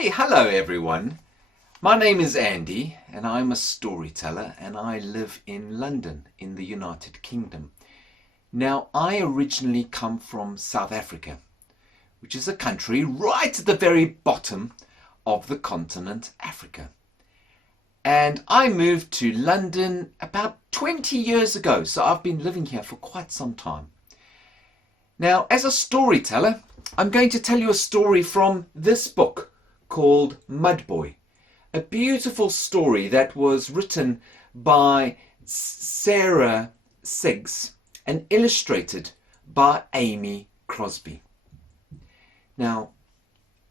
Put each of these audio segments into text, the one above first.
Hey, hello everyone. My name is Andy and I'm a storyteller and I live in London in the United Kingdom. Now, I originally come from South Africa, which is a country right at the very bottom of the continent Africa. And I moved to London about 20 years ago, so I've been living here for quite some time. Now, as a storyteller, I'm going to tell you a story from this book called Mud Boy, a beautiful story that was written by Sarah Siggs and illustrated by Amy Crosby. Now,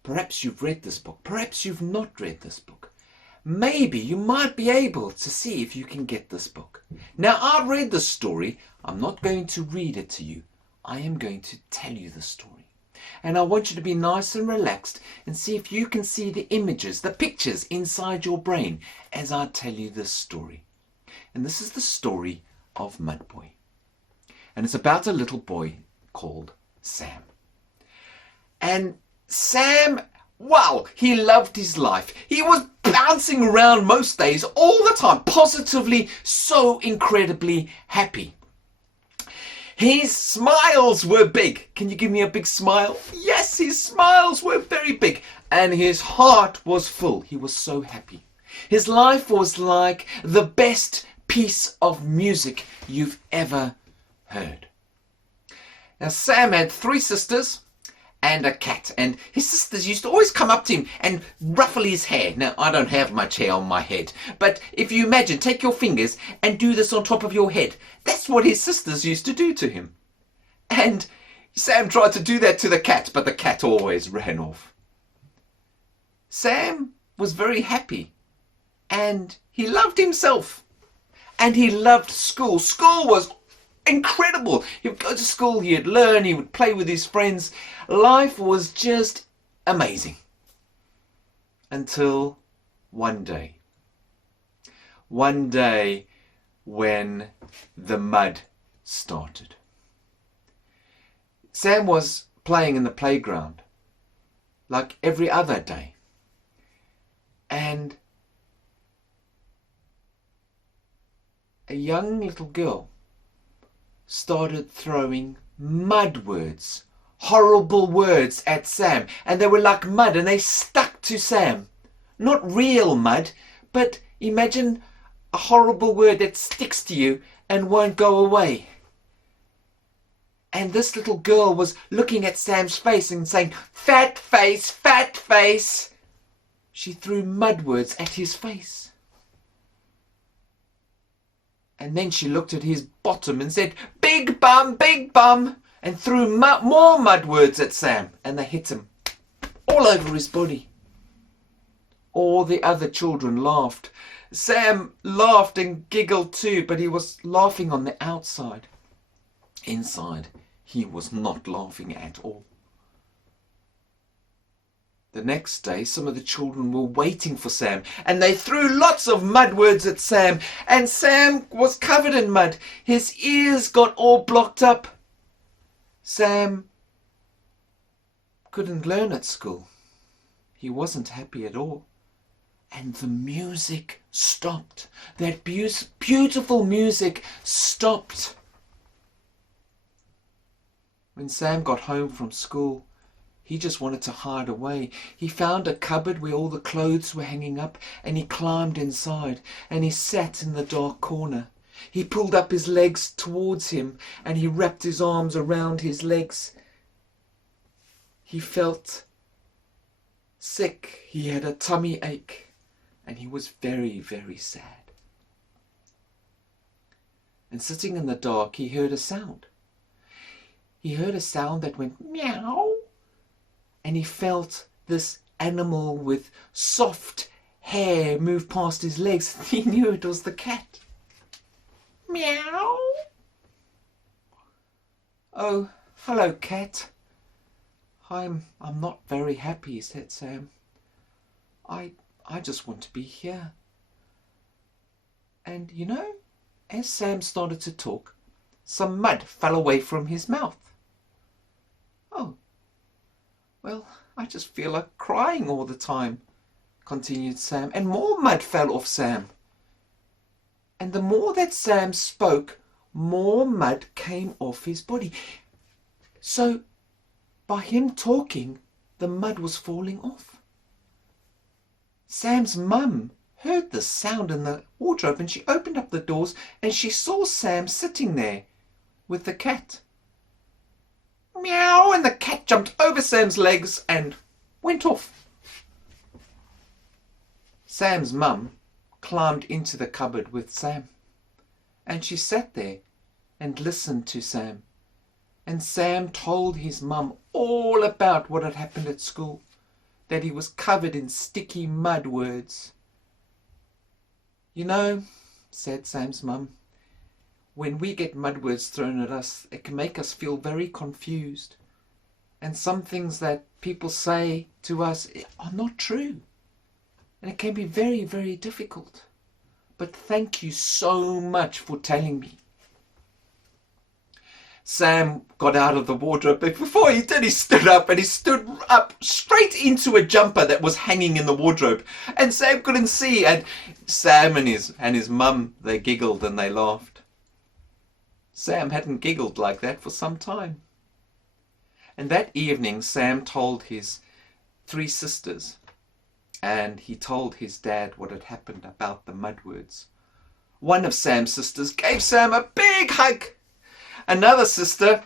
perhaps you've read this book, perhaps you've not read this book. Maybe you might be able to see if you can get this book. Now, I've read the story. I'm not going to read it to you. I am going to tell you the story. And I want you to be nice and relaxed and see if you can see the images, the pictures inside your brain as I tell you this story. And this is the story of Mud Boy. And it's about a little boy called Sam. And Sam, wow, he loved his life. He was bouncing around most days, all the time, positively so incredibly happy. His smiles were big. Can you give me a big smile? Yes, his smiles were very big. And his heart was full. He was so happy. His life was like the best piece of music you've ever heard. Now, Sam had 3 sisters and a cat, and his sisters used to always come up to him and ruffle his hair. Now, I don't have much hair on my head, but if you imagine, take your fingers and do this on top of your head. That's what his sisters used to do to him. And Sam tried to do that to the cat, but the cat always ran off. Sam was very happy, and he loved himself, and he loved school. School was incredible. He would go to school, he'd learn, he would play with his friends. Life was just amazing. Until one day when the mud started. Sam was playing in the playground like every other day. And a young little girl started throwing mud words, horrible words at Sam. And they were like mud and they stuck to Sam. Not real mud, but imagine a horrible word that sticks to you and won't go away. And this little girl was looking at Sam's face and saying, "Fat face, fat face." She threw mud words at his face. And then she looked at his bottom and said, "Big bum, big bum," and threw more mud words at Sam, and they hit him all over his body. All the other children laughed. Sam laughed and giggled too, but he was laughing on the outside. Inside, he was not laughing at all. The next day, some of the children were waiting for Sam, and they threw lots of mud words at Sam, and Sam was covered in mud. His ears got all blocked up. Sam couldn't learn at school. He wasn't happy at all. And the music stopped. That beautiful music stopped. When Sam got home from school, he just wanted to hide away. He found a cupboard where all the clothes were hanging up, and he climbed inside and he sat in the dark corner. He pulled up his legs towards him and he wrapped his arms around his legs. He felt sick. He had a tummy ache and he was very, very sad. And sitting in the dark, he heard a sound. He heard a sound that went meow. And he felt this animal with soft hair move past his legs. He knew it was the cat. Meow. "Oh, hello, cat. I'm not very happy," said Sam. I just want to be here." And you know, as Sam started to talk, some mud fell away from his mouth. "Oh, well, I just feel like crying all the time," continued Sam, and more mud fell off Sam. And the more that Sam spoke, more mud came off his body. So, by him talking, the mud was falling off. Sam's mum heard the sound in the wardrobe, and she opened up the doors and she saw Sam sitting there with the cat. Meow, and the cat jumped over Sam's legs and went off. Sam's mum climbed into the cupboard with Sam, and she sat there and listened to Sam. And Sam told his mum all about what had happened at school, that he was covered in sticky mud words. "You know," said Sam's mum, "when we get mud words thrown at us, it can make us feel very confused. And some things that people say to us are not true. And it can be very, very difficult. But thank you so much for telling me." Sam got out of the wardrobe, but before he did, he stood up, and he stood up straight into a jumper that was hanging in the wardrobe. And Sam couldn't see, and Sam and his mum, they giggled and they laughed. Sam hadn't giggled like that for some time. And that evening, Sam told his 3 sisters, and he told his dad what had happened about the mud words. One of Sam's sisters gave Sam a big hug. Another sister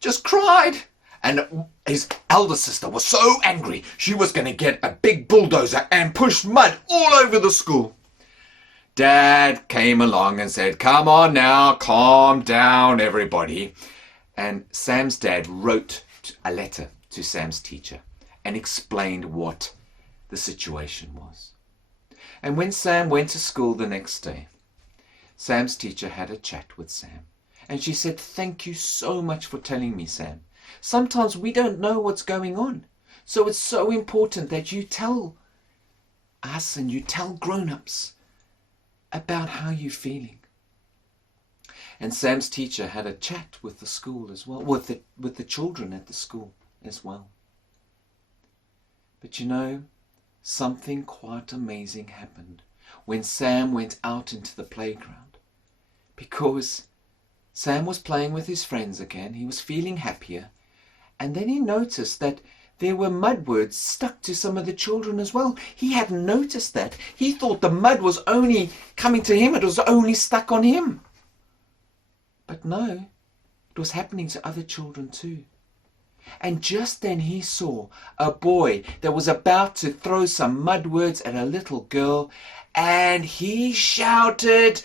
just cried. And his elder sister was so angry, she was going to get a big bulldozer and push mud all over the school. Dad came along and said, "Come on now, calm down, everybody." And Sam's dad wrote a letter to Sam's teacher and explained what the situation was. And when Sam went to school the next day, Sam's teacher had a chat with Sam. And she said, "Thank you so much for telling me, Sam. Sometimes we don't know what's going on. So it's so important that you tell us and you tell grown-ups about how you're feeling." And Sam's teacher had a chat with the school as well, with the children at the school as well. But you know, something quite amazing happened when Sam went out into the playground, because Sam was playing with his friends again. He was feeling happier. And then he noticed that there were mud words stuck to some of the children as well. He hadn't noticed that. He thought the mud was only coming to him. It was only stuck on him. But no, it was happening to other children too. And just then he saw a boy that was about to throw some mud words at a little girl. And he shouted...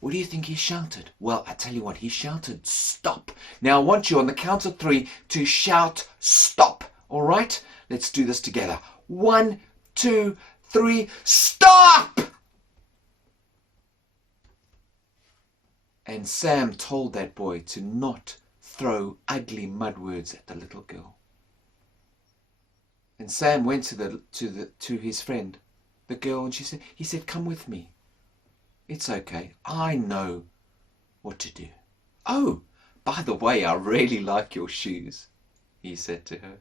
What do you think he shouted? Well, I tell you what, he shouted, "Stop." Now I want you on the count of 3 to shout "Stop." All right? Let's do this together. 1, 2, 3, stop! And Sam told that boy to not throw ugly mud words at the little girl. And Sam went to his friend, the girl, and he said, "Come with me. It's okay. I know what to do." "Oh, by the way, I really like your shoes," he said to her.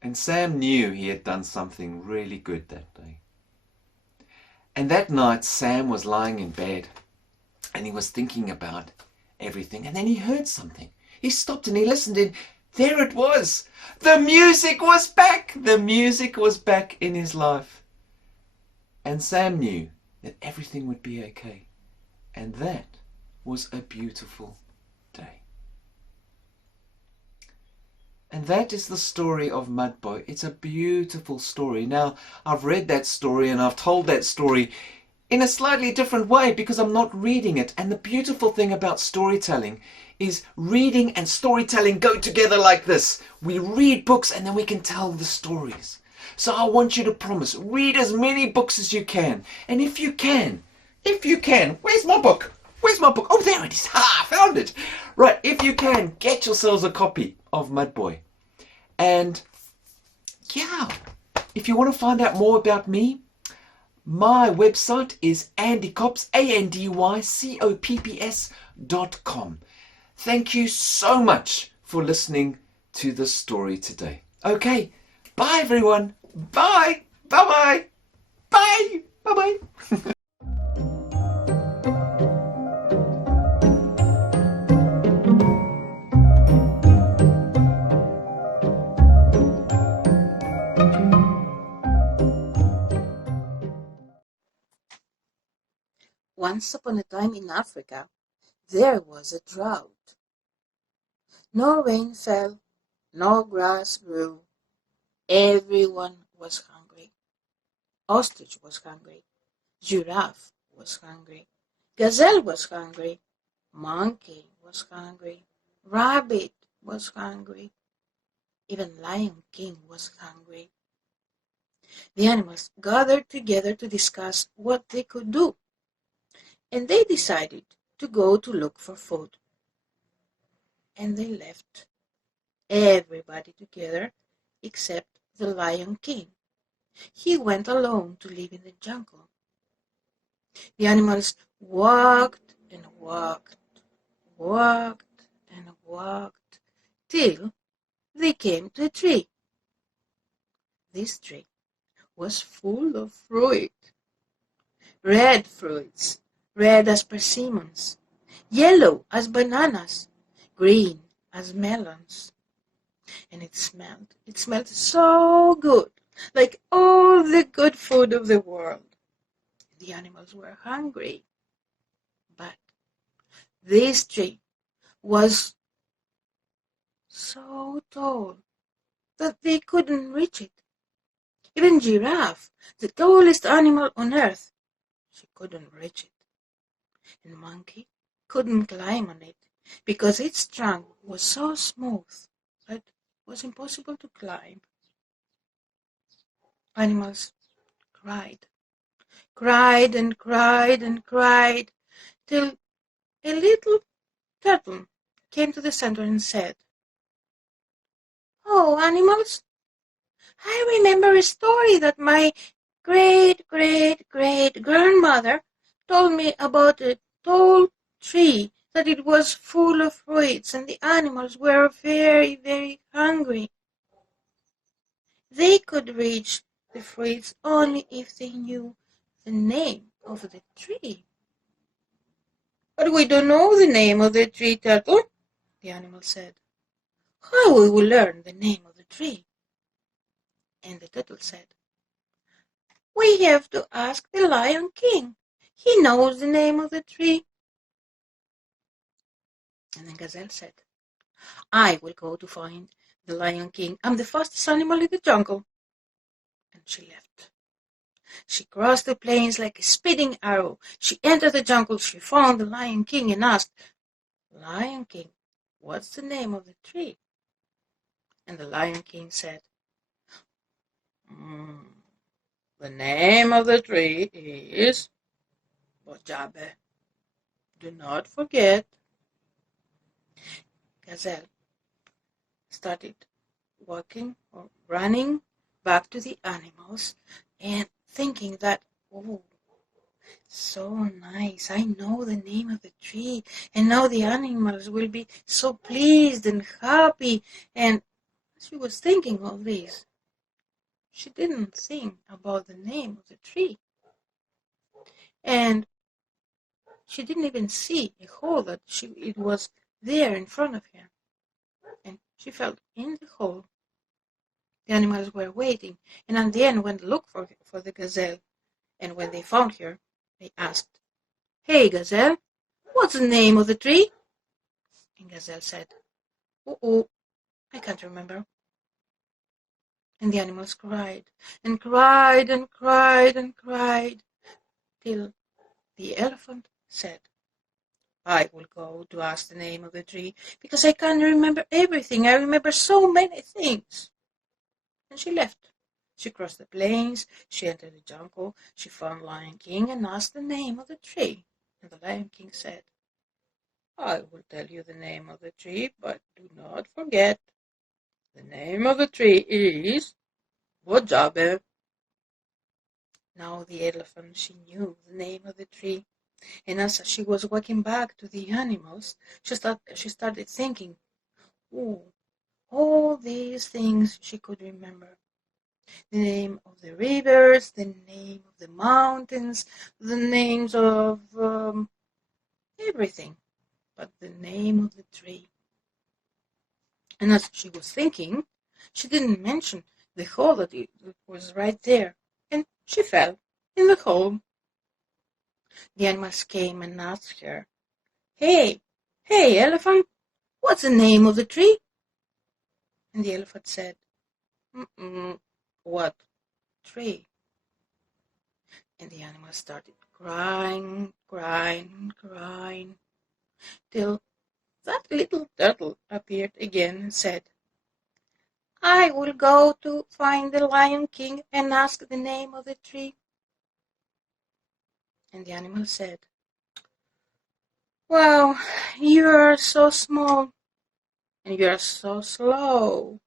And Sam knew he had done something really good that day. And that night, Sam was lying in bed and he was thinking about everything. And then he heard something. He stopped and he listened, and there it was. The music was back. The music was back in his life. And Sam knew that everything would be okay. And that was a beautiful day. And that is the story of Mud Boy. It's a beautiful story. Now, I've read that story and I've told that story in a slightly different way because I'm not reading it. And the beautiful thing about storytelling is reading and storytelling go together like this. We read books and then we can tell the stories. So I want you to promise, read as many books as you can. And if you can, where's my book? Where's my book? Oh, there it is. Ha, I found it. Right, if you can, get yourselves a copy of Mud Boy. And yeah, if you want to find out more about me, my website is andycopps, ANDYCOPPS.com. Thank you so much for listening to this story today. Okay, bye everyone. Bye. Bye-bye. Bye. Bye-bye. Once upon a time in Africa, there was a drought. No rain fell, no grass grew. Everyone was hungry. Ostrich was hungry. Giraffe was hungry. Gazelle was hungry. Monkey was hungry. Rabbit was hungry. Even Lion King was hungry. The animals gathered together to discuss what they could do, and they decided to go to look for food. And they left everybody together except the Lion King. He went alone to live in the jungle. The animals walked and walked, walked and walked, till they came to a tree. This tree was full of fruit. Red fruits, red as persimmons, yellow as bananas, green as melons. And it smelled so good, like all the good food of the world. The animals were hungry, but this tree was so tall that they couldn't reach it. Even Giraffe, the tallest animal on earth, she couldn't reach it. And Monkey couldn't climb on it because its trunk was so smooth that it was impossible to climb. Animals cried, cried and cried and cried, till a little turtle came to the center and said, "Oh, animals, I remember a story that my great-great-great-grandmother told me about a tall tree, that it was full of fruits, and the animals were very, very hungry. They could reach the fruits only if they knew the name of the tree." "But we don't know the name of the tree, Turtle," the animal said. "How will we learn the name of the tree?" And the turtle said, "We have to ask the Lion King. He knows the name of the tree." And the gazelle said, "I will go to find the Lion King. I'm the fastest animal in the jungle." And she left. She crossed the plains like a speeding arrow. She entered the jungle. She found the Lion King and asked, "Lion King, what's the name of the tree?" And the Lion King said, "The name of the tree is Baca. Do not forget." Gazelle started walking or running back to the animals and thinking that, "Oh, so nice. I know the name of the tree, and now the animals will be so pleased and happy." And as she was thinking of this, she didn't think about the name of the tree. And she didn't even see a hole that it was there in front of her. And she felt in the hole. The animals were waiting, and at the end went to look for the gazelle. And when they found her, they asked, "Hey, gazelle, what's the name of the tree?" And gazelle said, "Oh, I can't remember." And the animals cried and cried and cried and cried, till the elephant said, "I will go to ask the name of the tree, because I can't remember everything. I remember so many things." And she left. She crossed the plains, she entered the jungle, she found Lion King and asked the name of the tree. And the Lion King said, "I will tell you the name of the tree, but do not forget. The name of the tree is Baca." Now the elephant, she knew the name of the tree. And as she was walking back to the animals, she started thinking, "Oh, All these things she could remember. The name of the rivers, the name of the mountains, the names of everything, but the name of the tree. And as she was thinking, she didn't mention the hole that it was right there, and she fell in the hole. The animals came and asked her, Hey, elephant, what's the name of the tree? And the elephant said, What tree? And the animals started crying, till that little turtle appeared again and said, I will go to find the Lion King and ask the name of the tree. And the animal said, Well, you are so small and you are so slow.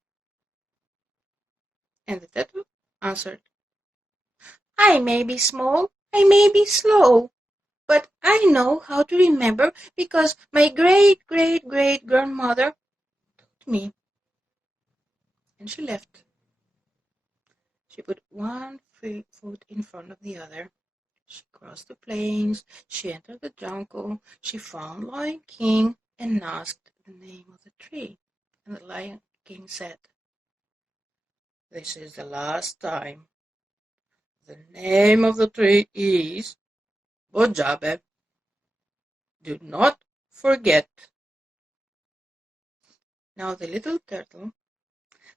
And the turtle answered, I may be small, I may be slow, but I know how to remember because my great-great-great-grandmother taught me. And she left. She put one foot in front of the other. She crossed the plains, she entered the jungle, she found Lion King and asked the name of the tree. And the Lion King said, This is the last time. The name of the tree is Bojabe. Do not forget. Now the little turtle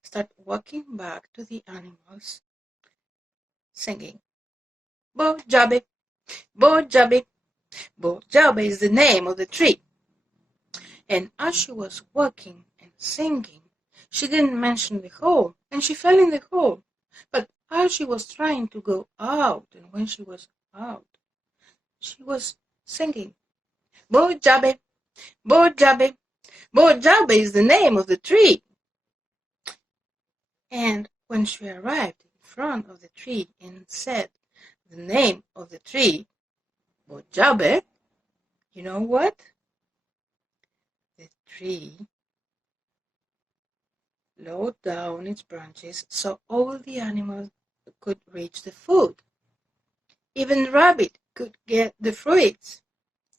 started walking back to the animals, singing, Bojabe, Bojabe, Bojabe is the name of the tree. And as she was walking and singing, she didn't mention the hole, and she fell in the hole. But as she was trying to go out, and when she was out, she was singing, Bojabe, Bojabe, Bojabe is the name of the tree. And when she arrived in front of the tree and said the name of the tree, Bojabe, you know what? The tree lowered down its branches so all the animals could reach the food. Even the rabbit could get the fruits.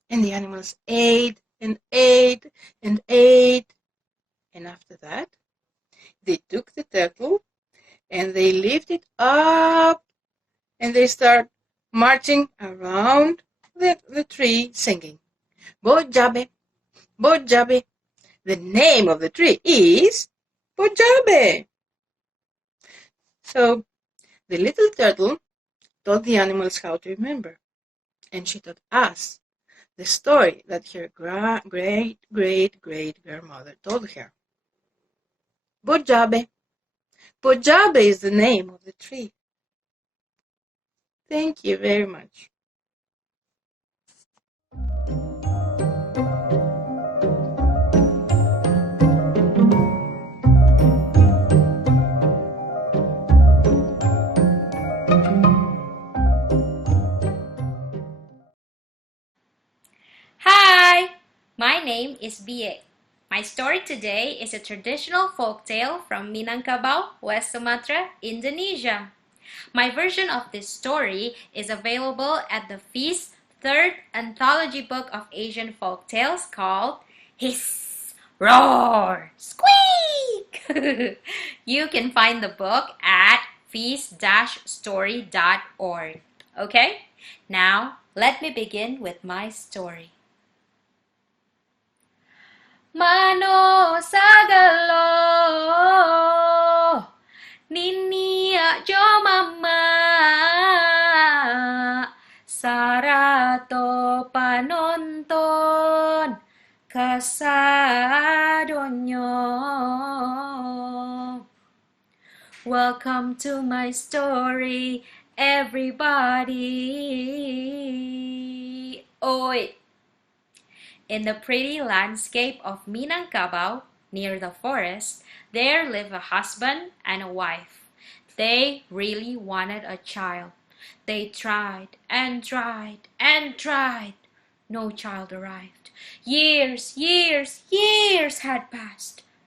And the animals ate and ate and ate. And after that, they took the turtle and they lifted it up and they start marching around the tree singing, Bojabe, Bojabe. The name of the tree is Bojabe. So the little turtle taught the animals how to remember, and she taught us the story that her great-great-great-grandmother told her. Bojabe. Bojabe is the name of the tree. Thank you very much. Hi, my name is Bie. My story today is a traditional folktale from Minangkabau, West Sumatra, Indonesia. My version of this story is available at the FEAST third anthology book of Asian folktales called Hiss, Roar, Squeak! You can find the book at feast-story.org. Okay? Now, let me begin with my story. Mano sagalo Ninia jo mama Sarato panonton Kasadonyo. Welcome to my story, everybody. Oi! In the pretty landscape of Minangkabau, near the forest, there lived a husband and a wife. They really wanted a child. They tried and tried and tried. No child arrived. Years had passed.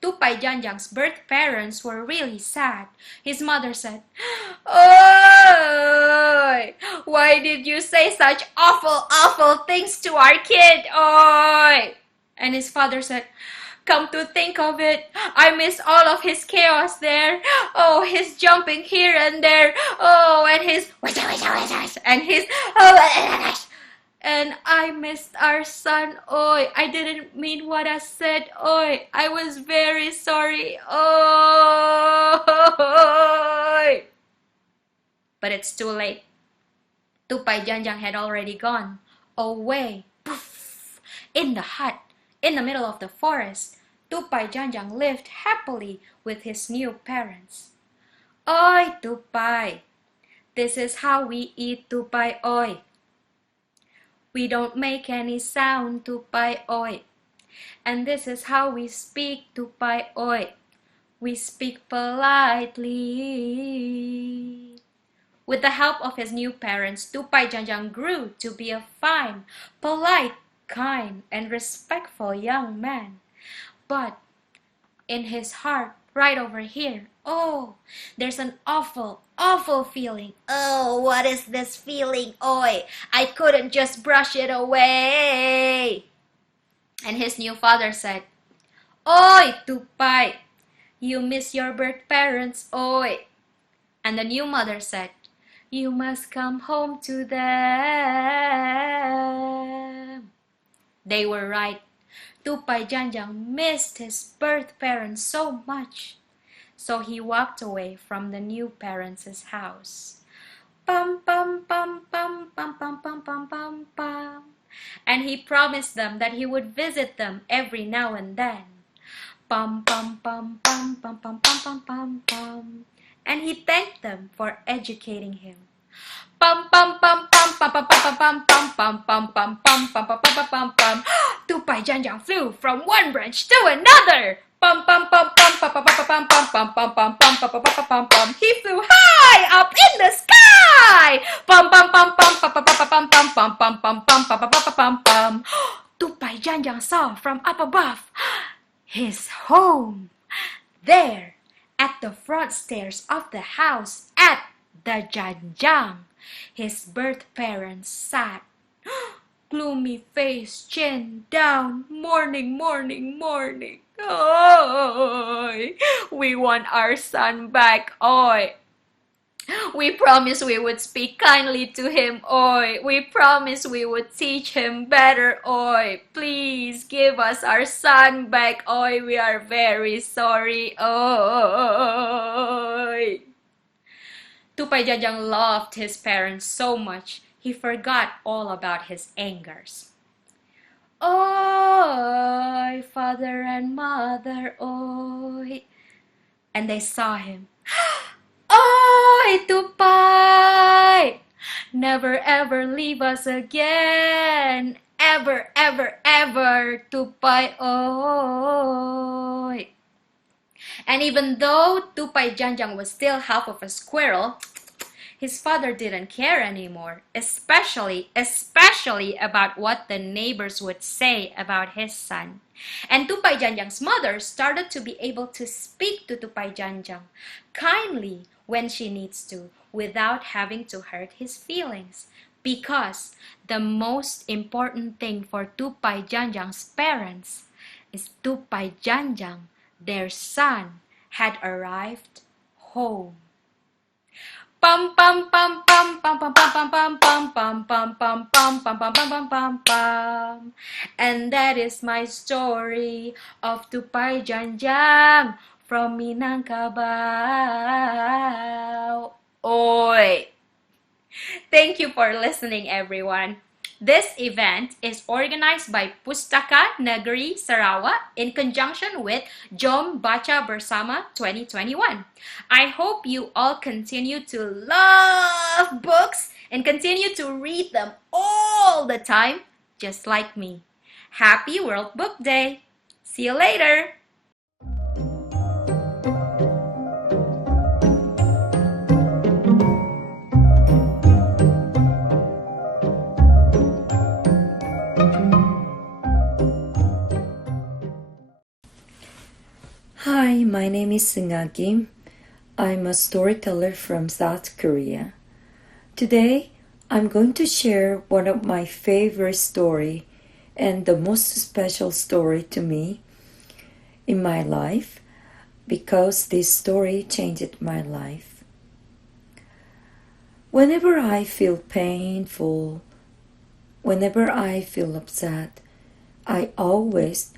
Tupai Janjang's birth parents were really sad. His mother said, "Oi! Why did you say such awful, awful things to our kid? Oi!" And his father said, "Come to think of it, I miss all of his chaos there. Oh, his jumping here and there. Oh, and his and his and I missed our son. Oi, I didn't mean what I said. Oi, I was very sorry. Oi." But it's too late. Tupai Janjang had already gone away. Poof! In the hut, in the middle of the forest, Tupai Janjang lived happily with his new parents. "Oi, Tupai, this is how we eat, Tupai, oi. We don't make any sound, Tupai, oi. And this is how we speak, Tupai, oi. We speak politely." With the help of his new parents, Tupai Janjang grew to be a fine, polite, kind, and respectful young man. But in his heart, right over here, oh, there's an awful, awful feeling. Oh, what is this feeling? Oi, I couldn't just brush it away. And his new father said, "Oi, Tupai, you miss your birth parents, oi." And the new mother said, "You must come home to them." They were right. Tupai Janjang missed his birth parents so much. So he walked away from the new parents' house. Pum pum pum pum pum pum pum pum pum pum. And he promised them that he would visit them every now and then. Pum pum pum pum pum pum pum pum pum pum. And he thanked them for educating him. Pum pum pum pum pum pum pum pum pum pum pum pum pum pum pum pum pum pum. Tupai Janjang flew from one branch to another. Pum pum pum pum pum pum pum pum pum pum pum pum pum pum pum pum pum. He flew high up in the sky. Pum pum pum pum pum pum pum pum pum pum pum pum pum pum pum pum pum. Tupai Janjang saw from up above his home. There, at the front stairs of the house at the Janjang, his birth parents sat. Gloomy face, chin down, mourning, mourning, mourning. Oi, we want our son back, oi. We promised we would speak kindly to him, oi. We promised we would teach him better, oi. Please give us our son back, oi. We are very sorry, oi. Tupai Janjang loved his parents so much, he forgot all about his angers. "Oi, father and mother, oi." And they saw him. "Oi, Tupai, never ever leave us again. Ever, ever, ever, Tupai, oi." And even though Tupai Janjang was still half of a squirrel, his father didn't care anymore, especially about what the neighbors would say about his son. And Tupai Janjang's mother started to be able to speak to Tupai Janjang kindly when she needs to, without having to hurt his feelings. Because the most important thing for Tupai Janjang's parents is Tupai Janjang, their son, had arrived home. Pum pum pum pum pum pum pum pum pum pum pum pum pum pum pum pum pum pum pum. And that is my story of Tupai Janjang from Minangkabau. Oi! Thank you for listening, everyone. This event is organized by Pustaka Negeri Sarawak in conjunction with Jom Baca Bersama 2021. I hope you all continue to love books and continue to read them all the time, just like me. Happy World Book Day! See you later! my name is Seung Kim. I'm a storyteller from South Korea. Today, I'm going to share one of my favorite story and the most special story to me in my life because this story changed my life. Whenever I feel painful, whenever I feel upset, I always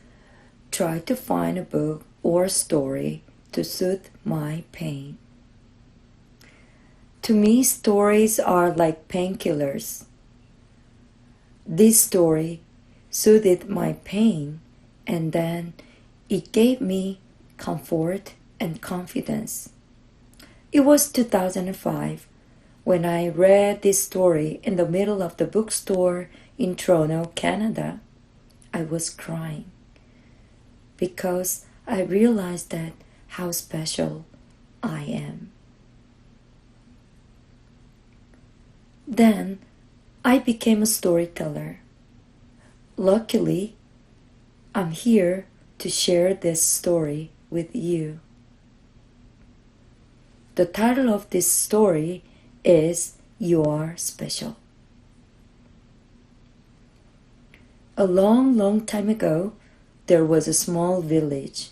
try to find a book or story to soothe my pain. To me, stories are like painkillers. This story soothed my pain, and then it gave me comfort and confidence. It was 2005 when I read this story in the middle of the bookstore in Toronto, Canada. I was crying because I realized that how special I am. Then I became a storyteller. Luckily, I'm here to share this story with you. The title of this story is You Are Special. A long time ago, there was a small village.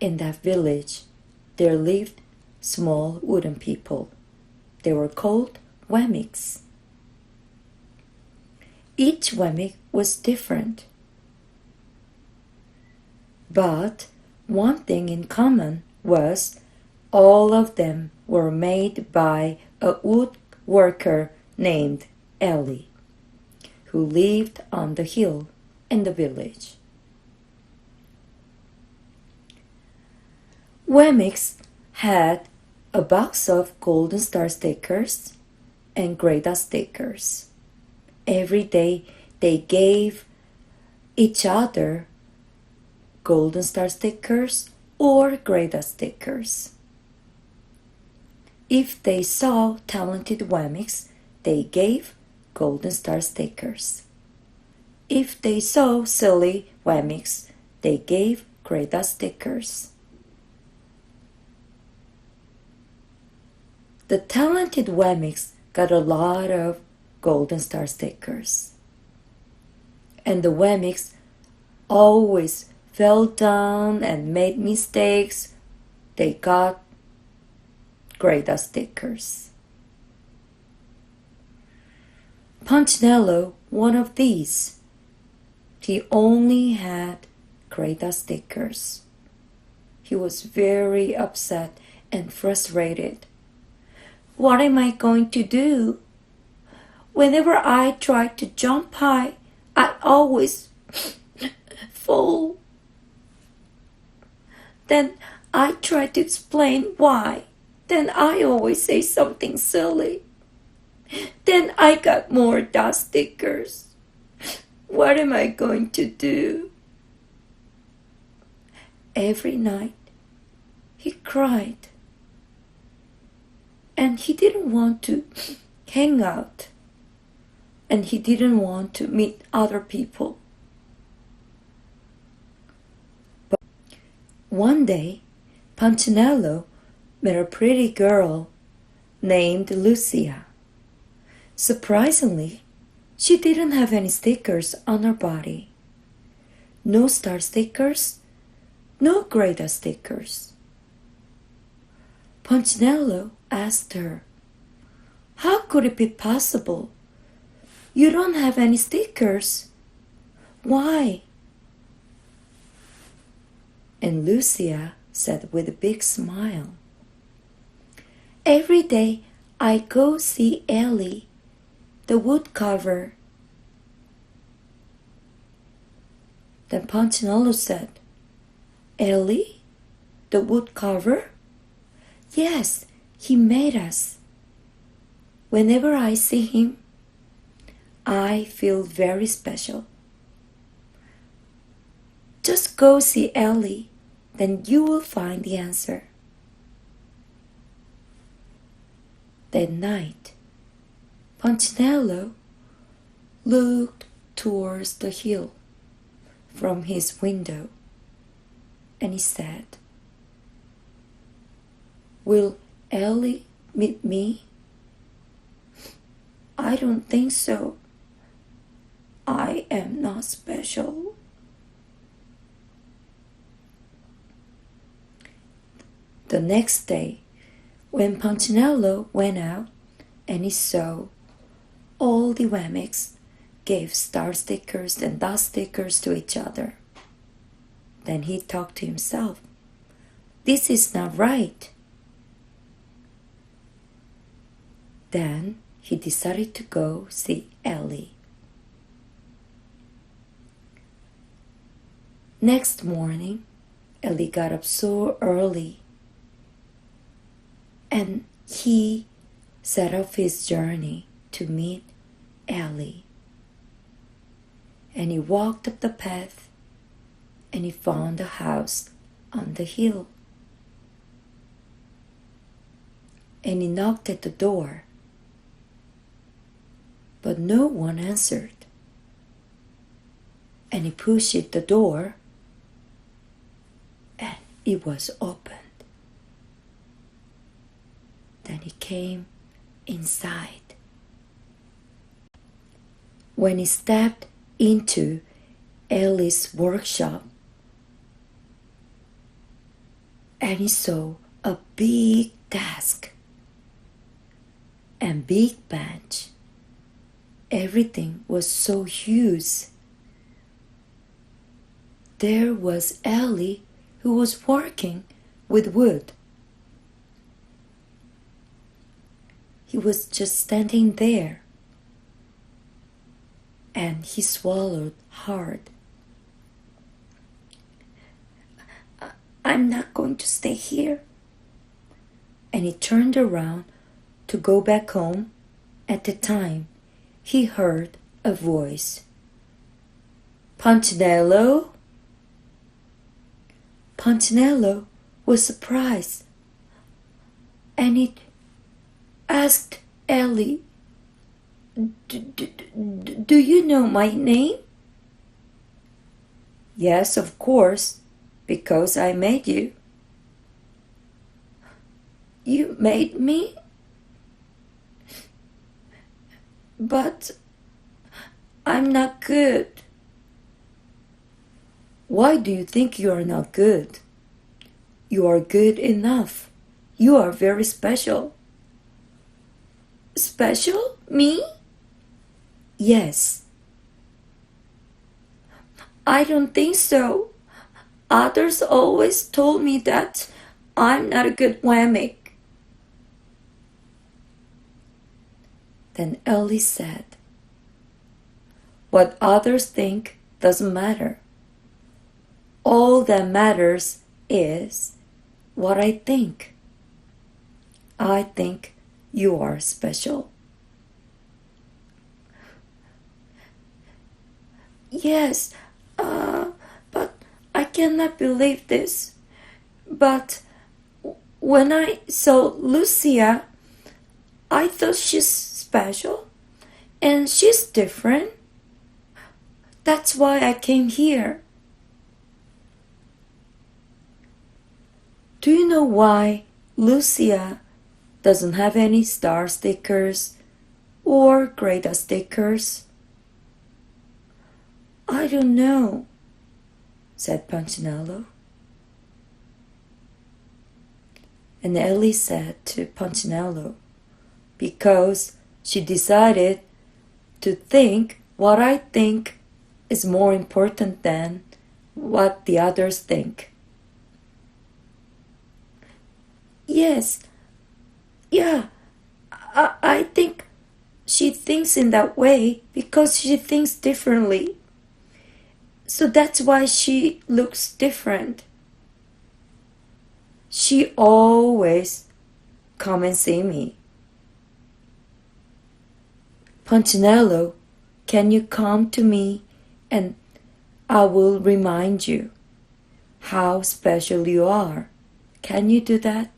In that village, there lived small wooden people. They were called Wamiks. Each Wamik was different. But one thing in common was all of them were made by a woodworker named Ellie, who lived on the hill in the village. Wamiks had a box of golden star stickers and gray dust stickers. Every day they gave each other golden star stickers or gray dust stickers. If they saw talented Wamiks, they gave golden star stickers. If they saw silly Wamiks, they gave gray dust stickers. The talented Wamiks got a lot of golden star stickers. And the Wamiks always fell down and made mistakes. They got gray dust stickers. Punchinello, one of these. He only had gray dust stickers. He was very upset and frustrated. What am I going to do? Whenever I try to jump high, I always fall. Then I try to explain why. Then I always say something silly. Then I got more dust stickers. What am I going to do? Every night he cried. And he didn't want to hang out. And he didn't want to meet other people. But one day, Punchinello met a pretty girl named Lucia. Surprisingly, she didn't have any stickers on her body. No star stickers, no gray dust stickers. Punchinello asked her, "How could it be possible? You don't have any stickers. Why?" And Lucia said with a big smile, "Every day I go see Ellie, the woodcarver." Then Punchinello said, "Ellie, the woodcarver? Yes, he made us. Whenever I see him, I feel very special. Just go see Ellie, then you will find the answer." That night, Punchinello looked towards the hill from his window, and he said, Will Ellie meet me? I don't think so. I am not special. The next day, when Punchinello went out and he saw all the Wemmicks gave star stickers and dot stickers to each other. Then he talked to himself. This is not right. Then he decided to go see Ellie. Next morning, Ellie got up so early and he set off his journey to meet Ellie. And he walked up the path and he found a house on the hill. And he knocked at the door, but no one answered. And he pushed the door and it was opened. Then he came inside. When he stepped into Ellie's workshop, and he saw a big desk and big bench. Everything was so huge. There was Ellie, who was working with wood. He was just standing there, and he swallowed hard. I'm not going to stay here. And he turned around to go back home. At the time, he heard a voice. Punchinello? Punchinello was surprised, and he asked Ellie, do you know my name? Yes, of course, because I made you. You made me? But I'm not good. Why do you think you are not good? You are good enough. You are very special. Special? Me? Yes. I don't think so. Others always told me that I'm not a good Wemmick. Then Ellie said, what others think doesn't matter. All that matters is what I think. I think you are special. Yes, but I cannot believe this. But when I saw Lucia, I thought she's special and she's different. That's why I came here. Do you know why Lucia doesn't have any star stickers or gray dot stickers? I don't know, said Punchinello. And Ellie said to Punchinello, because she decided to think what I think is more important than what the others think. Yes, yeah, I think she thinks in that way because she thinks differently. So that's why she looks different. She always come and see me. Punchinello, can you come to me and I will remind you how special you are. Can you do that?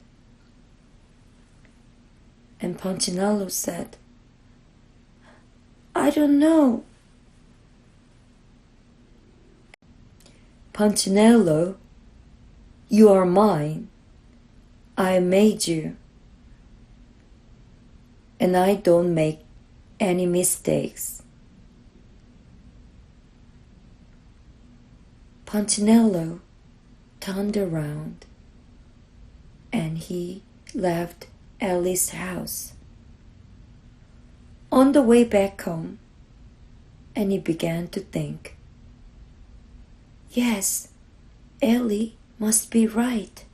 And Punchinello said, I don't know. Punchinello, you are mine. I made you, and I don't make any mistakes. Punchinello turned around and he left Ellie's house. On the way back home, and he began to think, yes, Ellie must be right.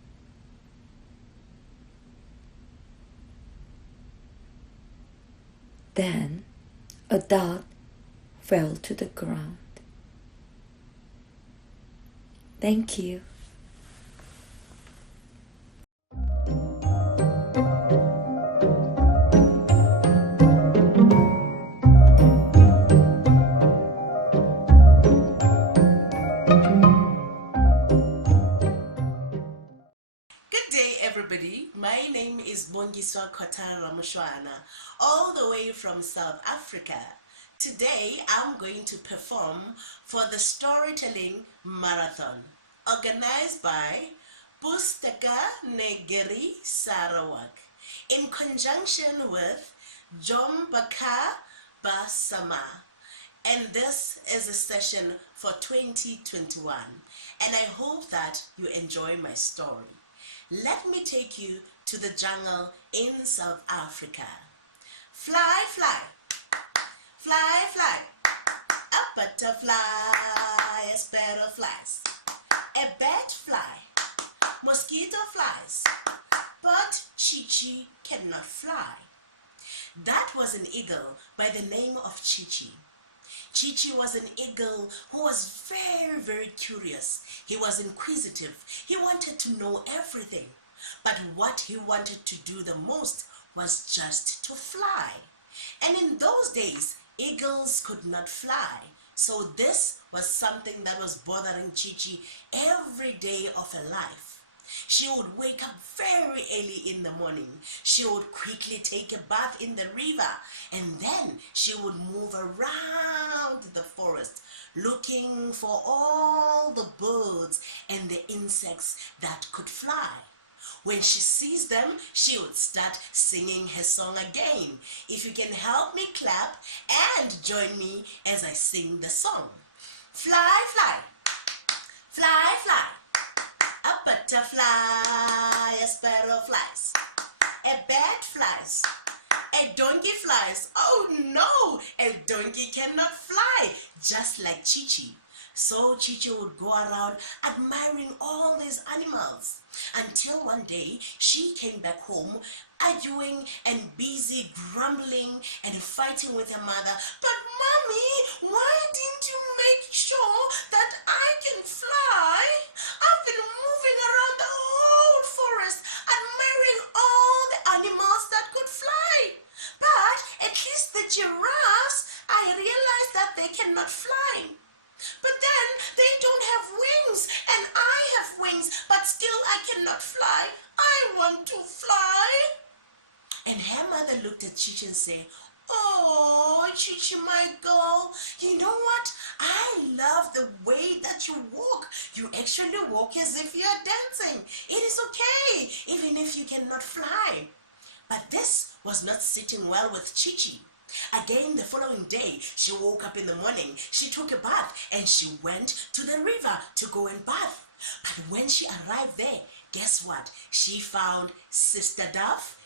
Then a dot fell to the ground. Thank you. Good day, everybody. My name is Bongiswa Kotara Mushwana, all the way from South Africa. Today, I'm going to perform for the Storytelling Marathon, organized by Pustaka Negeri Sarawak, in conjunction with Jom Baca Bersama. And this is a session for 2021, and I hope that you enjoy my story. Let me take you to the jungle in South Africa. Fly, fly, fly, fly, a butterfly, a sparrow flies, a bat fly, mosquito flies, but Chi-Chi cannot fly. That was an eagle by the name of Chi-Chi. Chi-Chi was an eagle who was very, very curious. He was inquisitive. He wanted to know everything. But what he wanted to do the most was just to fly. And in those days, eagles could not fly. So this was something that was bothering Chi-Chi every day of her life. She would wake up very early in the morning. She would quickly take a bath in the river, and then she would move around the forest looking for all the birds and the insects that could fly. When she sees them, she would start singing her song again. If you can help me clap and join me as I sing the song. Fly, fly, fly, fly. A butterfly, a sparrow flies, a bat flies, a donkey flies. Oh no, a donkey cannot fly, just like Chi-Chi. So Chi-Chi would go around admiring all these animals until one day she came back home arguing and busy grumbling and fighting with her mother. But mommy, why didn't you make sure that I can fly? I've been moving around the whole forest admiring all the animals that could fly. But at least the giraffes, I realized that they cannot fly. But then they don't have wings and I have wings, but still I cannot fly. I want to fly. And her mother looked at Chi-Chi and said, oh, Chi-Chi, my girl, you know what? I love the way that you walk. You actually walk as if you are dancing. It is okay, even if you cannot fly. But this was not sitting well with Chi-Chi. Again, the following day, she woke up in the morning, she took a bath, and she went to the river to go and bath. But when she arrived there, guess what? She found Sister Dove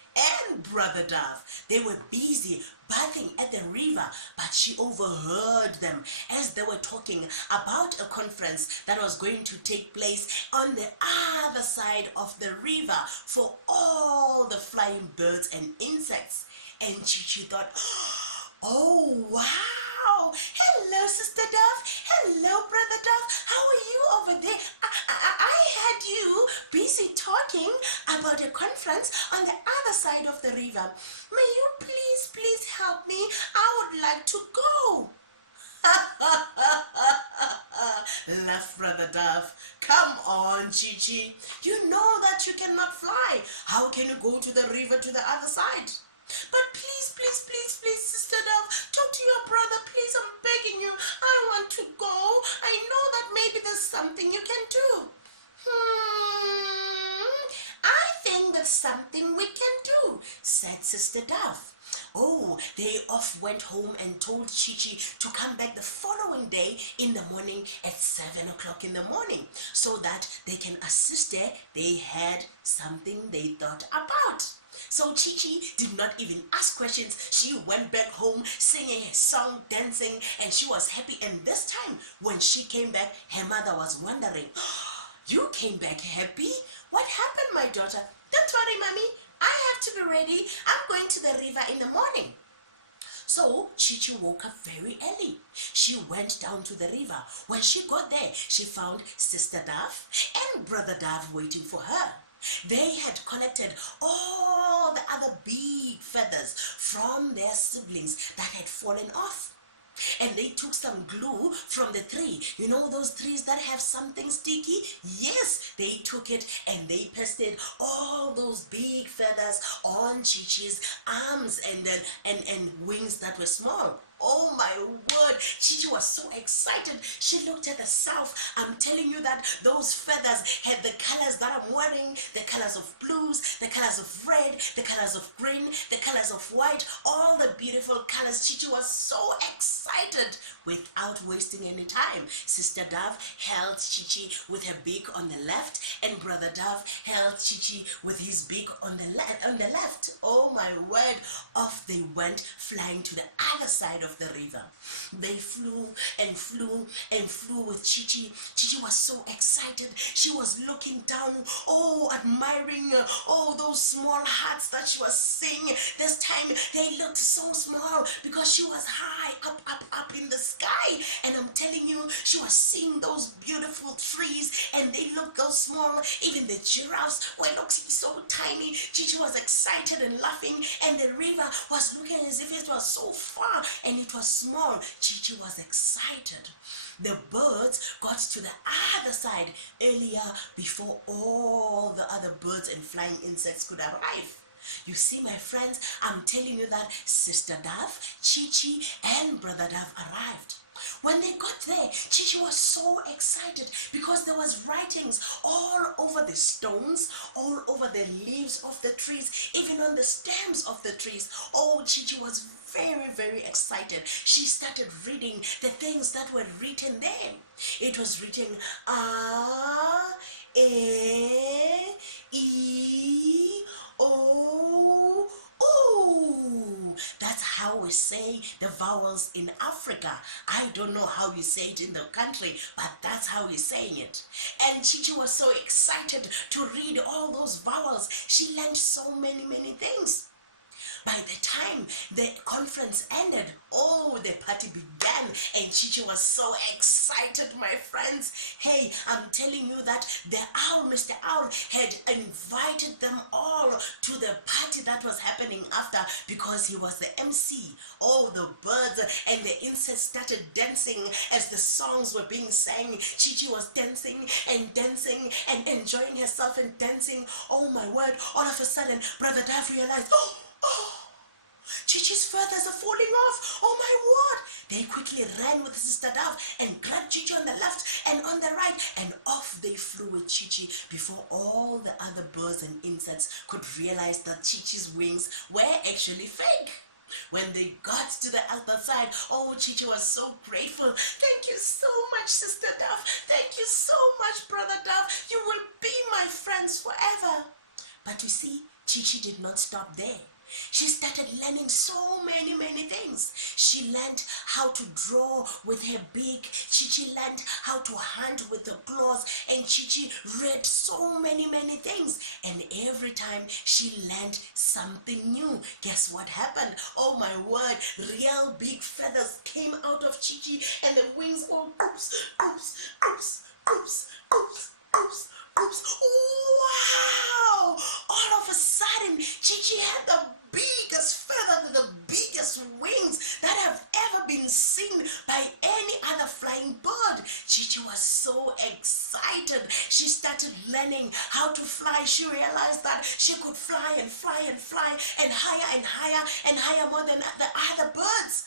and Brother Dove. They were busy bathing at the river, but she overheard them as they were talking about a conference that was going to take place on the other side of the river for all the flying birds and insects. And Chi-Chi thought, oh wow, hello Sister Dove, hello Brother Dove, how are you over there? I had you busy talking about a conference on the other side of the river. May you please help me? I would like to go. Laugh, Brother Dove. Come on, Chi-Chi. You know that you cannot fly. How can you go to the river to the other side? But please, Sister Dove, talk to your brother, please, I'm begging you. I want to go. I know that maybe there's something you can do. I think the that's something we can do, said Sister Dove. Oh, they off went home and told Chichi to come back the following day in the morning at 7 o'clock in the morning so that they can assist her. They had something they thought about. So Chichi did not even ask questions. She went back home singing a song, dancing, and she was happy. And this time when she came back, her mother was wondering, you came back happy? What happened, my daughter? Don't worry, Mommy. I have to be ready. I'm going to the river in the morning. So Chichi woke up very early. She went down to the river. When she got there, she found Sister Dove and Brother Dove waiting for her. They had collected all the other big feathers from their siblings that had fallen off. And they took some glue from the tree. You know those trees that have something sticky? Yes, they took it and they pasted all those big feathers on Chichi's arms and wings that were small. Oh my word, Chichi was so excited. She looked at the south. I'm telling you that those feathers had the colors that I'm wearing, the colors of blues, the colors of red, the colors of green, the colors of white, all the beautiful colors. Chichi was so excited. Without wasting any time, Sister Dove held Chichi with her beak on the left, and Brother Dove held Chichi with his beak on the left. Oh my word, off they went flying to the other side of the river. They flew and flew and flew with Chichi. Chichi was so excited. She was looking down, admiring those small hearts that she was seeing. This time they looked so small because she was high up in the sky. And I'm telling you, she was seeing those beautiful trees and they looked so small. Even the giraffes were looking so tiny. Chichi was excited and laughing, and the river was looking as if it was so far and it was small. Chichi was excited. The birds got to the other side earlier before all the other birds and flying insects could arrive. You see, my friends, I'm telling you that Sister Dove, Chichi, and Brother Dove arrived. When they got there, Chichi was so excited because there was writings all over the stones, all over the leaves of the trees, even on the stems of the trees. Oh, Chichi was very, very excited. She started reading the things that were written there. It was written A, E, I, O, ooh. That's how we say the vowels in Africa. I don't know how you say it in the country, but that's how we're saying it. And Chichi was so excited to read all those vowels. She learned so many things. By the time the conference ended, the party began, and Chichi was so excited, my friends. Hey, I'm telling you that the owl, Mr. Owl, had invited them all to the party that was happening after because he was the MC. Oh, the birds and the insects started dancing as the songs were being sang. Chichi was dancing and enjoying herself and dancing. Oh my word, all of a sudden, Brother Dove realized, Chichi's feathers are falling off. Oh my word. They quickly ran with Sister Dove and grabbed Chichi on the left and on the right, and off they flew with Chichi before all the other birds and insects could realize that Chichi's wings were actually fake. When they got to the other side, Chichi was so grateful. Thank you so much, Sister Dove. Thank you so much, Brother Dove. You will be my friends forever. But you see, Chichi did not stop there. She started learning so many things. She learned how to draw with her beak. Chichi learned how to hunt with her claws. And Chichi read so many things. And every time she learned something new, guess what happened? Oh my word, real big feathers came out of Chichi, and the wings all oops. Wow! All of a sudden, Chichi had the biggest feather, the biggest wings that have ever been seen by any other flying bird. Chichi was so excited. She started learning how to fly. She realized that she could fly and higher more than the other birds.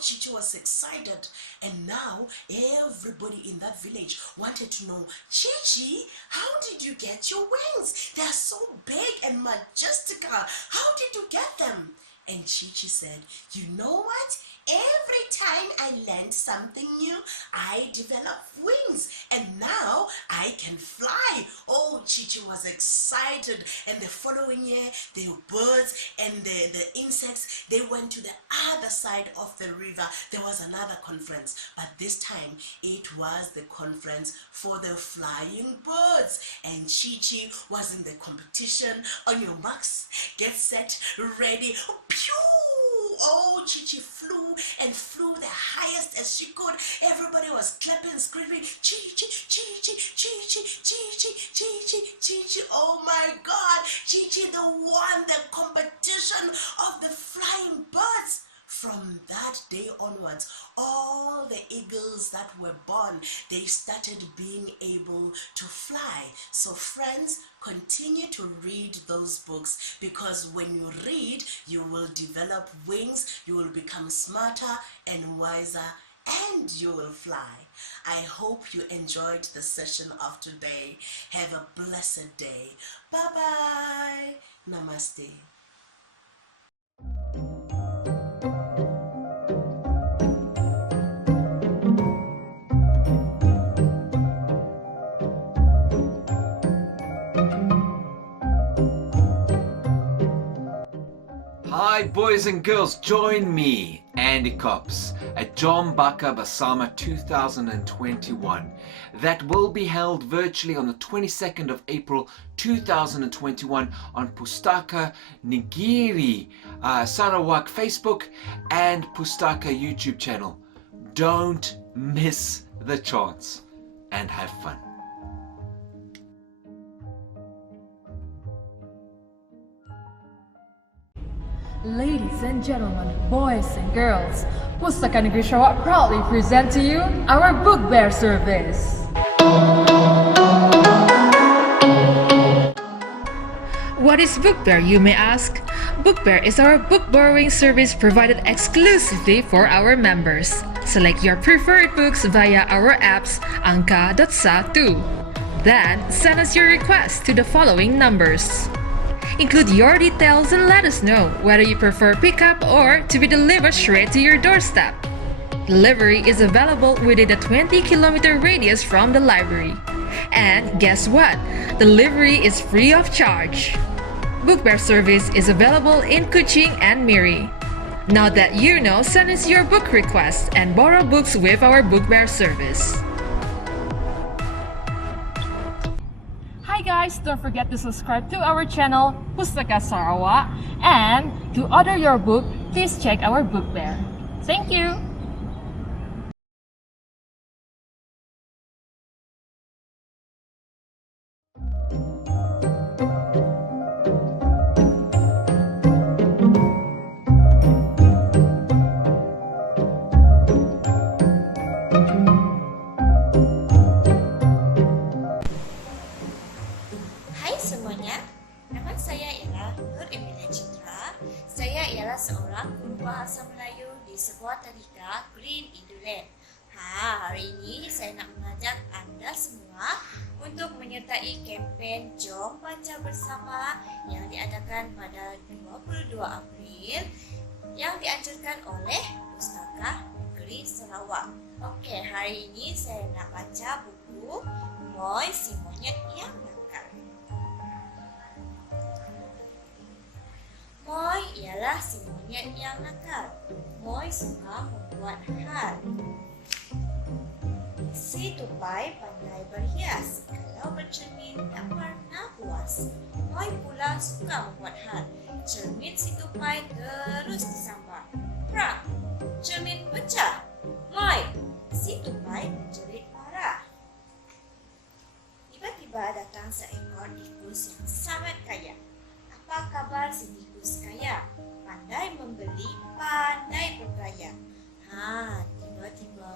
Chichi was excited, and now everybody in that village wanted to know, Chi-Chi, how did you get your wings? They are so big and majestical. How did you get them? And Chi-Chi said, you know what? Every time I learn something new, I develop wings, and now I can fly. Oh, Chi-Chi was excited, and the following year, the birds and the insects, they went to the other side of the river. There was another conference, but this time it was the conference for the flying birds, and Chi-Chi was in the competition. On your marks, get set, ready, pew! Oh, Chi-Chi flew and flew the highest as she could. Everybody was clapping, screaming, Chi-Chi, Chi-Chi, Chi-Chi, Chi-Chi, Chi-Chi, Chi-Chi. Oh my God, Chi-Chi won the competition of the flying birds. From that day onwards, all the eagles that were born, they started being able to fly. So friends, continue to read those books, because when you read, you will develop wings, you will become smarter and wiser, and you will fly. I hope you enjoyed the session of today. Have a blessed day. Bye-bye. Namaste. Hi boys and girls, join me, Andy Cops, at Jom Baca Bersama 2021. That will be held virtually on the 22nd of April 2021 on Pustaka Negeri, Sarawak Facebook and Pustaka YouTube channel. Don't miss the chance and have fun. Ladies and gentlemen, boys and girls, Pustaka Negeri Sarawak proudly present to you our book bear service. What is book bear, you may ask? Book bear is our book borrowing service provided exclusively for our members. Select your preferred books via our apps Angka.Satu. Then send us your request to the following numbers. Include your details and let us know whether you prefer pickup or to be delivered straight to your doorstep. Delivery is available within a 20-kilometer radius from the library. And guess what? Delivery is free of charge. Book bear service is available in Kuching and Miri. Now that you know, send us your book request and borrow books with our book bear service. Hi guys, don't forget to subscribe to our channel Pustaka Sarawak, and to order your book, please check our book bear. Thank you. Hai semuanya, nama saya ialah Nur Emilia Citra. Saya ialah seorang guru bahasa Melayu di sebuah tadika Green Iduland. Hari ini saya nak mengajak anda semua untuk menyertai kempen Jom Baca Bersama yang diadakan pada 22 April yang dianjurkan oleh Pustaka Negeri Sarawak. Okey, hari ini saya nak baca buku Moi si Monyet yang Nakal. Moi ialah si monyet yang nakal. Moi suka membuat hal. Si tupai pandai berhias. Kalau bercermin tak pernah puas. Moi pula suka membuat hal. Cermin si tupai terus disambar. Prak! Cermin pecah. Moi! Si tupai menjerit marah. Tiba-tiba datang seekor tikus yang sangat kaya. Apa kabar si tikus kaya? Pandai membeli, pandai bergaya. Tiba-tiba,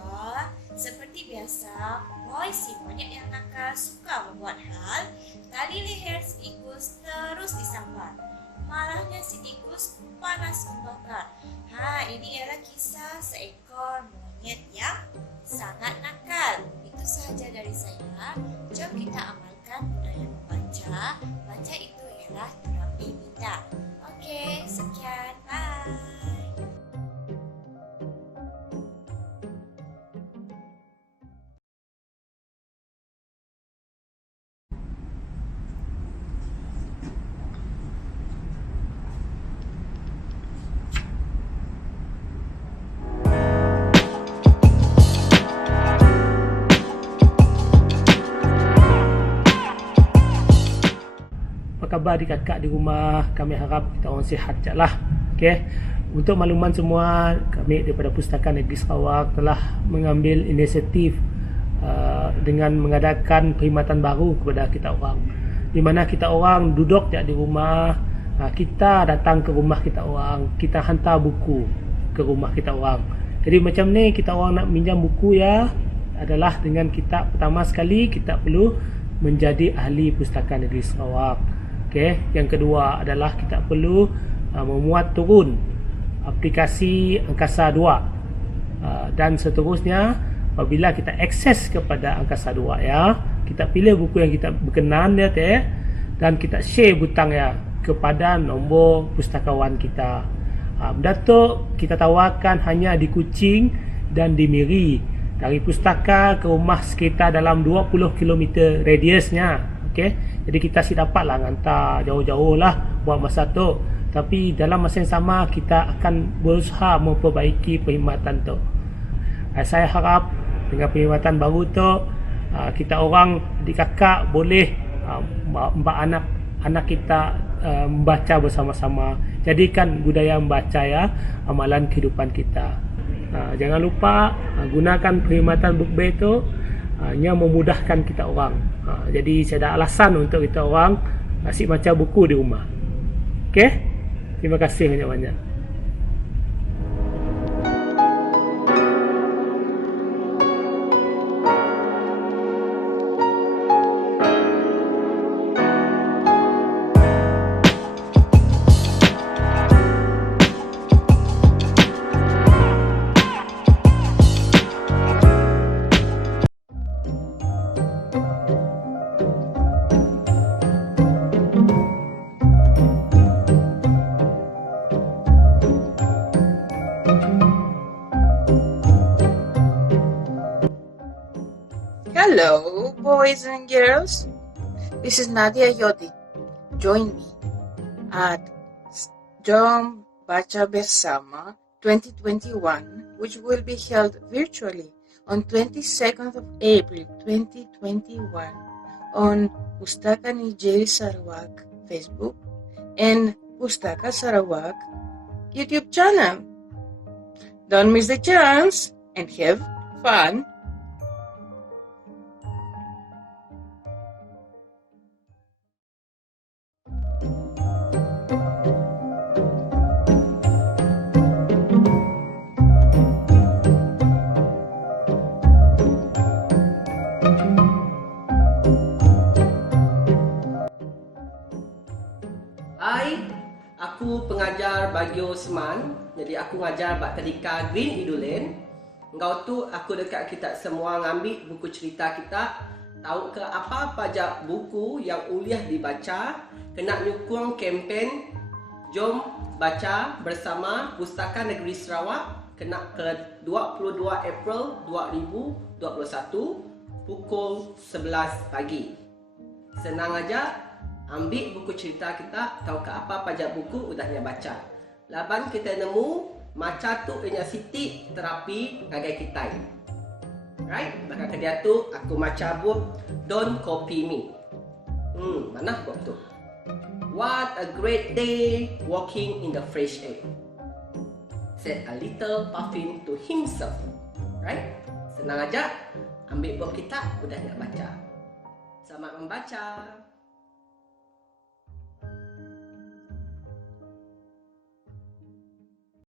seperti biasa, Moi si monyet yang nakal suka membuat hal. Tali leher si tikus terus disambar. Marahnya si tikus panas membakar. Ini ialah kisah seekor monyet yang sangat nakal. Itu sahaja dari saya. Jom kita amalkan budaya membaca. Baca itu ialah terapi minda. Okey, sekian. Bye. Apa khabar di kakak di rumah? Kami harap kita orang sihat je lah. Okay. Untuk makluman semua, kami daripada Pustaka Negeri Sarawak telah mengambil inisiatif dengan mengadakan perkhidmatan baru kepada kita orang, di mana kita orang duduk je di rumah, kita datang ke rumah kita orang, kita hantar buku ke rumah kita orang. Jadi macam ni kita orang nak minjam buku ya, adalah dengan kita pertama sekali kita perlu menjadi ahli Pustaka Negeri Sarawak. Okay. Yang kedua adalah kita perlu memuat turun aplikasi Angkasa 2 dan seterusnya. Apabila kita akses kepada Angkasa 2 ya, kita pilih buku yang kita berkenan ya teh, dan kita share butang ya kepada nombor pustakawan kita. Benda tu kita tawarkan hanya di Kuching dan di Miri. Dari pustaka ke rumah sekitar dalam 20 km radiusnya. Okay. Jadi kita dapatlah hantar jauh-jauh lah buat masa tu. Tapi dalam masa yang sama kita akan berusaha memperbaiki perkhidmatan tu. Saya harap dengan perkhidmatan baru tu kita orang di kakak boleh anak kita membaca bersama-sama. Jadikan budaya membaca ya amalan kehidupan kita. Jangan lupa gunakan perkhidmatan bookbay tu hanya memudahkan kita orang. Jadi saya ada alasan untuk kita orang asyik baca buku di rumah. Okey? Terima kasih banyak-banyak. Hello, boys and girls. This is Nadia Yodi. Join me at Jom Baca Bersama 2021, which will be held virtually on 22nd of April 2021 on Pustaka Negeri Sarawak Facebook and Pustaka Sarawak YouTube channel. Don't miss the chance and have fun. Hai, aku pengajar bagi Osman. Jadi aku ngajar bak tadika Green Idulen. Engkau tu aku dekat kita semua ngambil buku cerita kita. Tahu ke apa je buku yang uliah dibaca. Kena nyukung kempen Jom Baca Bersama Pustaka Negeri Sarawak. Kena ke 22 April 2021 pukul 11 pagi. Senang aja. Ambil buku cerita kita, tahu ke apa pajak buku udahnya baca. Laban kita nemu maca tu punya siti terapi ngagai kita. Right? Maka dia tu aku maca buku Don't Copy Me. Mana buku tu? What a great day walking in the fresh air, said a little puffin to himself. Right? Senang aja. Ambil buku kita udahnya baca. Selamat membaca.